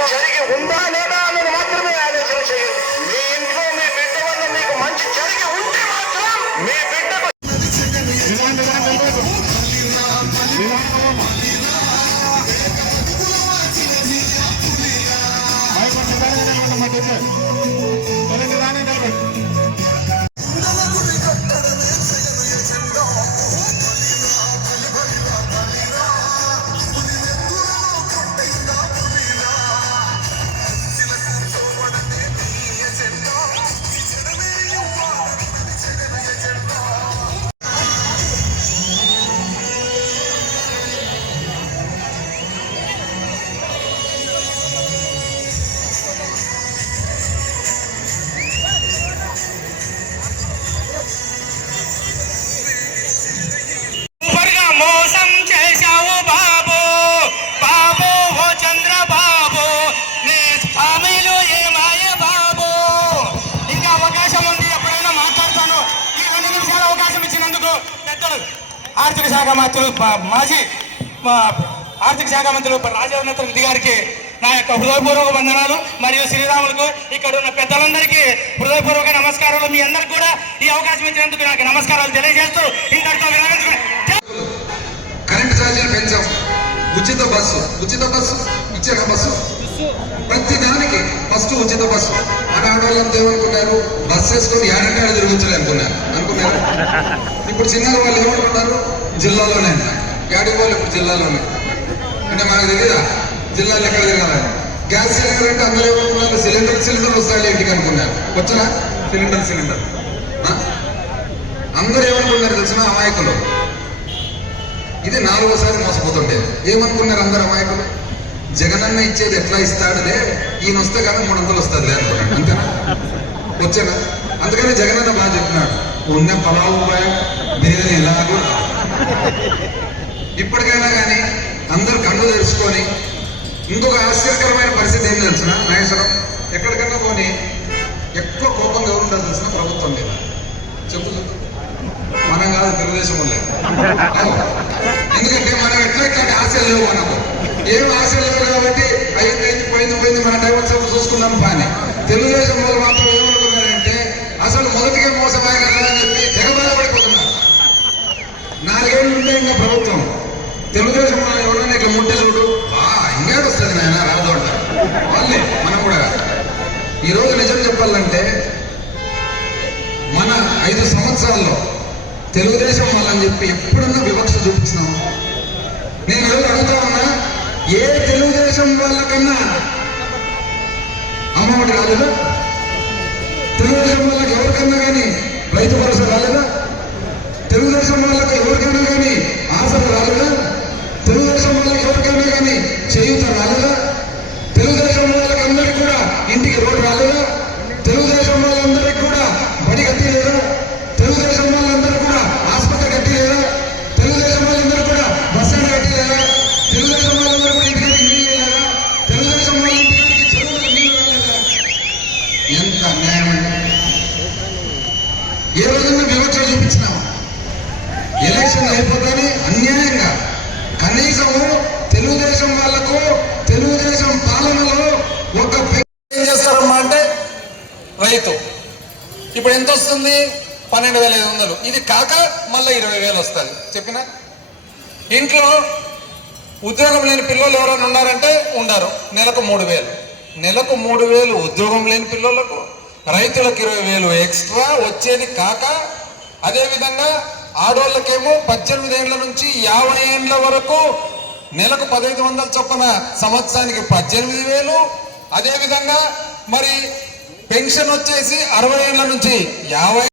మంచి జరిగి ఉందా లేదా అన్నది మాత్రమే ఆలోచన చేయండి మీ ఇంట్లో మీ బిడ్డ వల్ల మీకు మంచి జరిగి ఉంటే మాత్రం మీ బిడ్డకు సూపర్గా చంద్రబాబు నీ హామీలు మాయ బాబు ఇంకా అవకాశం ఉంది ఎప్పుడైనా మాట్లాడతాను. ఈ రెండు నిమిషాలు అవకాశం ఇచ్చినందుకు పెద్దలు ఆర్థిక శాఖ మంత్రులు మాజీ ఆర్థిక శాఖ మంత్రులు రాజేంద్ర రెడ్డి గారికి నా యొక్క హృదయపూర్వక వందనాలు. మరియు శ్రీరాములకు ఇక్కడ ఉన్న పెద్దలందరికీ హృదయపూర్వక నమస్కారాలు. మీ అందరికి కూడా ఈ అవకాశం ఇచ్చినందుకు నాకు నమస్కారాలు తెలియజేస్తూ ఇంతటితో విరమించుకునే కరెంట్ ఛార్జీలు పెంచాం ఉచిత బస్సు ఉచిత బస్సు ఉచిత బస్సు. ప్రతి దానికి ఫస్ట్ ఉచిత బస్సు. ఆడవాళ్ళంతా ఏమనుకున్నారు బస్సు వేసుకొని ఏడంటే తిరగొచ్చలే అనుకున్నారు? అనుకున్నారు ఇప్పుడు చిన్న వాళ్ళు ఏమనుకుంటారు జిల్లాలోనే అన్నారు వాళ్ళు ఇప్పుడు జిల్లాలోనే. అంటే మనకు తెలియదా జిల్లాలో ఎక్కడ తిరగాలని? గ్యాస్ సిలిండర్ అంటే అందరూ ఏమనుకున్నారు సిలిండర్ సిలిండర్ వస్తాయి ఇంటికి అనుకున్నారు. వచ్చనా సిలిండర్ సిలిండర్. ఆ? అందరూ ఏమనుకున్నారు తెలిసిన? అమాయకులు. ఇది నాలుగోసారి మోసపోతుండే ఏమనుకున్నారు అందరు అమాయకులు? జగనన్న ఇచ్చేది ఎట్లా ఇస్తాడులే? ఈయన వస్తే కానీ మూడు వందలు వస్తుంది అనుకున్నాడు అంతేనా? వచ్చానా? అందుకని జగనన్న బాగా చెప్తున్నాడు ఉన్న పలావు బిర్యానీ ఎలాగో ఇప్పటికైనా కానీ అందరు కళ్ళు తెరుచుకొని ఇంకొక ఆశ్చర్యకరమైన పరిస్థితి ఏం తెలిసిన? నాగేశ్వరం ఎక్కడికన్నా పోనీ ఎక్కువ కోపంగా ఎవరు ఉండాలి తెలిసిన? ప్రభుత్వం మీద. చెప్పు చెప్పు. మనం కాదు తెలుగుదేశం వాళ్ళే. ఎందుకంటే మనం ఎట్లా ఇట్లాంటి ఆశలు లేవు మనకు ఏం ఆశలు లేవు కాబట్టి అయింది అయింది పోయింది పోయింది మన టైం వచ్చినప్పుడు చూసుకుందాం కానీ తెలుగుదేశం వాళ్ళు మాత్రం ఏమనుకున్నారంటే అసలు మొదటిగా మోసమే కదా అని చెప్పి జగబాధపడిపోతున్నారు నాలుగేళ్ళు ఉంటే ఇంకా ప్రభుత్వం. తెలుగుదేశం వాళ్ళు ఎవరన్నా ఇట్లా ముట్టే చూడు. ఆ ఇంకేడు వస్తుంది నాయన రాదు అంటారు. వాళ్ళే మనం కూడా. ఈ రోజు నిజం చెప్పాలంటే ఐదు సంవత్సరాల్లో తెలుగుదేశం వాళ్ళని చెప్పి ఎప్పుడన్నా వివక్ష చూపించినాం నేను ఈరోజు అడుగుతా ఉన్నా ఏ తెలుగుదేశం వాళ్ళకన్నా అమ్మఒడి రాలేదా? తెలుగుదేశం వాళ్ళకి ఎవరికన్నా కానీ రైతు భరోసా రాలేదా? తెలుగుదేశం వాళ్ళకి ఎవరికైనా కానీ ఆశలు రాలేదా? తెలుగుదేశం వాళ్ళకి ఎవరికైనా కానీ చేయూత రాలేదా? తెలుగుదేశం వాళ్ళకి అందరికీ కూడా ఇంటికి రోడ్డు ఏ రోజున వివక్ష చూపించినాము ఎలక్షన్ అయిపోతానే అన్యాయంగా కనీసము తెలుగుదేశం వాళ్ళకు తెలుగుదేశం పాలనలో ఒక ఏం చేస్తారమ్మా అంటే రైతు. ఇప్పుడు ఎంత వస్తుంది? పన్నెండు వేల ఐదు వందలు. ఇది కాక మళ్ళీ ఇరవై వేలు వస్తుంది. చెప్పిన? ఇంట్లో ఉద్యోగం లేని పిల్లలు ఎవరైనా ఉన్నారంటే ఉండరు. నెలకు మూడు వేలు. నెలకు మూడు వేలు ఉద్యోగం లేని పిల్లలకు రైతులకు ఇరవై వేలు ఎక్స్ట్రా వచ్చేది కాక అదేవిధంగా ఆడోళ్ళకేమో పద్దెనిమిది ఏళ్ళ నుంచి యాభై ఏండ్ల వరకు నెలకు పదహైదు వందల చొప్పున సంవత్సరానికి పద్దెనిమిది వేలు. అదేవిధంగా మరి పెన్షన్ వచ్చేసి అరవై ఏళ్ళ నుంచి యాభై